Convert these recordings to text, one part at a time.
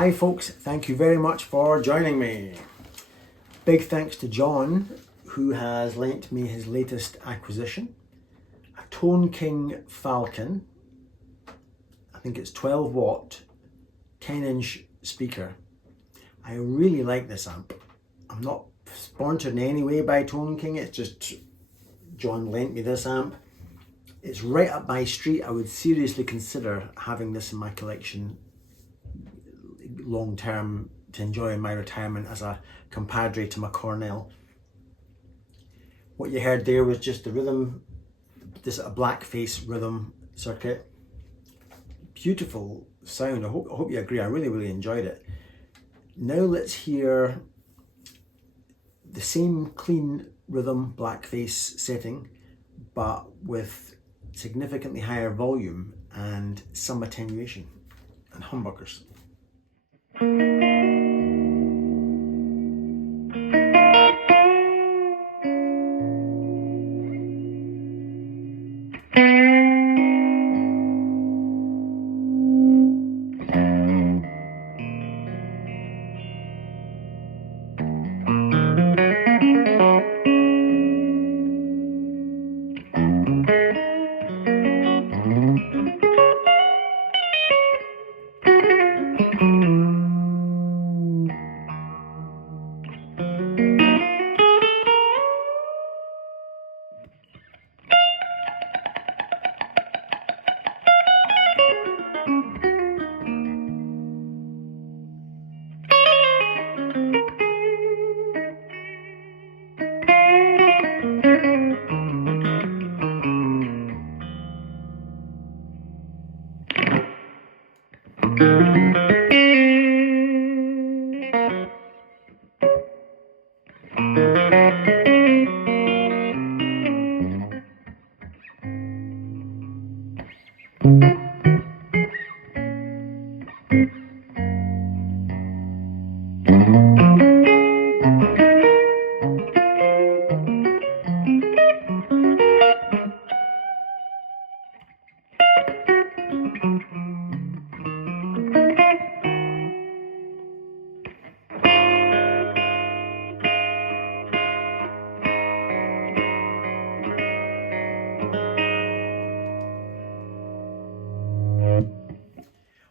Hi folks, thank you very much for joining me. Big thanks to John, who has lent me his latest acquisition, a Tone King Falcon. I think it's 12 watt, 10-inch speaker. I really like this amp. I'm not sponsored in any way by Tone King, it's just John lent me this amp. It's right up my street. I would seriously consider having this in my collection long term to enjoy in my retirement as a compadre to my Cornell. What you heard there was just the rhythm, this a blackface rhythm circuit. Beautiful sound. I hope you agree. I really enjoyed it. Now let's hear the same clean rhythm blackface setting, but with significantly higher volume and some attenuation and humbuckers.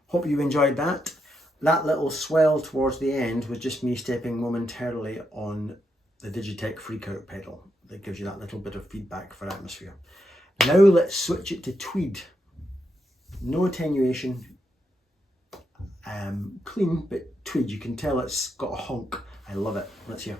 Hope you enjoyed that. That little swell towards the end was just me stepping momentarily on the Digitech Freqout pedal. That gives you that little bit of feedback for atmosphere. Now let's switch it to tweed. No attenuation, clean but tweed. You can tell it's got a honk. I love it. Let's hear.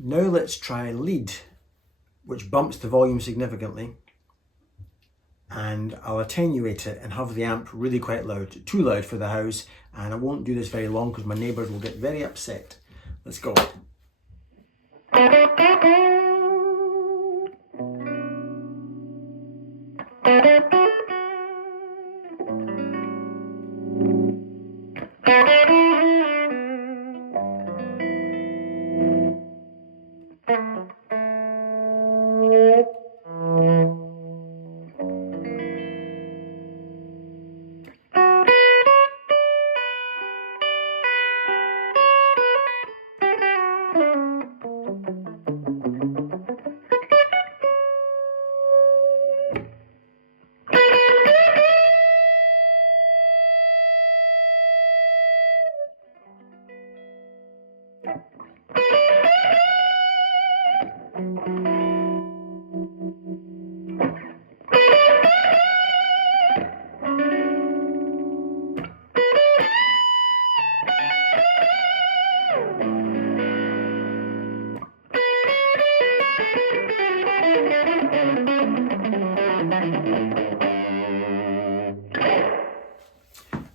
Now let's try lead, which bumps the volume significantly, and I'll attenuate it and have the amp really quite loud, too loud for the house, and I won't do this very long because my neighbours will get very upset. Let's go.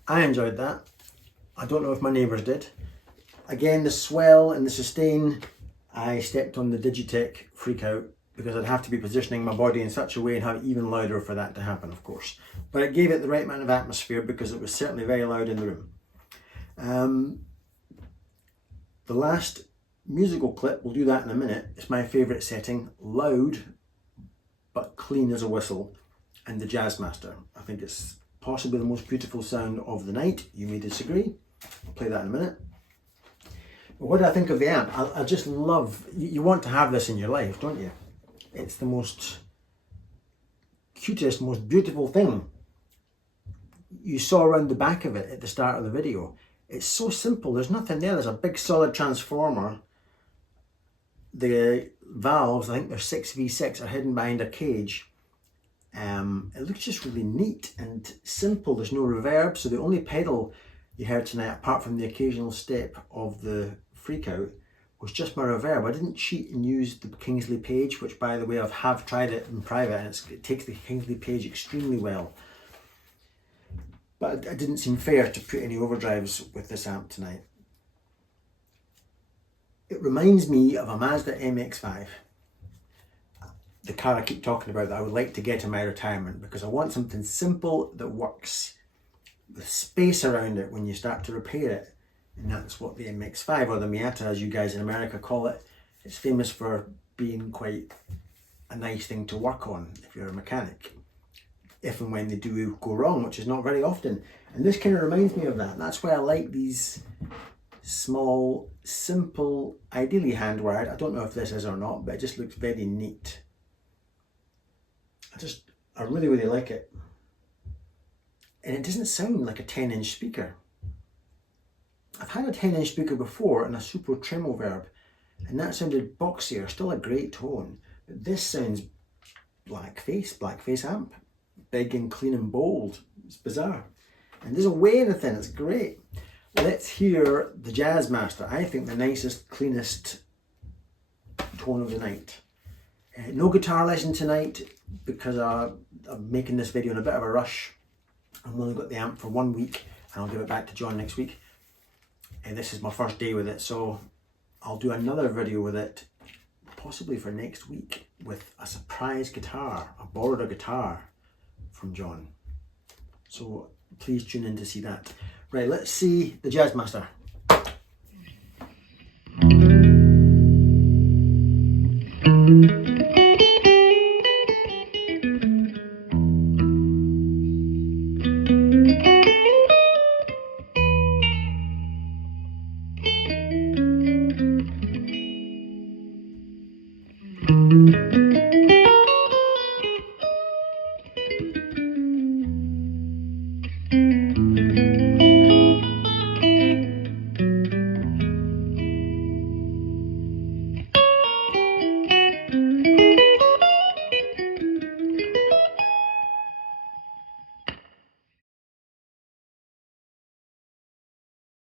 I enjoyed that. I don't know if my neighbours did. Again, the swell and the sustain, I stepped on the Digitech Freqout because I'd have to be positioning my body in such a way and have it even louder for that to happen, of course. But it gave it the right amount of atmosphere because it was certainly very loud in the room. The last musical clip, we'll do that in a minute. It's my favourite setting, loud but clean as a whistle, and the Jazzmaster. I think it's possibly the most beautiful sound of the night. You may disagree. I'll play that in a minute. But what do I think of the amp? I just love, you want to have this in your life, don't you? It's the most cutest, most beautiful thing. You saw around the back of it at the start of the video. It's so simple, there's nothing there. There's a big solid transformer. The valves, I think they're 6v6, are hidden behind a cage. It looks just really neat and simple. There's no reverb, so the only pedal you heard tonight, apart from the occasional step of the Freqout, was just my reverb. I didn't cheat and use the Kingsley Page, which, by the way, I have tried it in private, and it takes the Kingsley Page extremely well. But it didn't seem fair to put any overdrives with this amp tonight. It reminds me of a Mazda MX-5. The car I keep talking about that I would like to get in my retirement, because I want something simple that works with space around it when you start to repair it. And that's what the MX-5, or the Miata as you guys in America call it. It's famous for being quite a nice thing to work on if you're a mechanic, if and when they do go wrong, which is not very often. And this kind of reminds me of that. That's why I like these small, simple, ideally hand-wired. I don't know if this is or not, but it just looks very neat. I really, really like it. And it doesn't sound like a 10-inch speaker. I've had a 10-inch speaker before in a Super Tremo Verb, and that sounded boxier, still a great tone. But this sounds blackface amp. Big and clean and bold. It's bizarre. And doesn't weigh anything, it's great. Let's hear the Jazzmaster. I think the nicest, cleanest tone of the night. No guitar lesson tonight because I'm making this video in a bit of a rush. I've only got the amp for 1 week and I'll give it back to John next week. And this is my first day with it, so I'll do another video with it, possibly for next week, with a surprise guitar. I borrowed a guitar from John. So please tune in to see that. Right, let's see the Jazzmaster.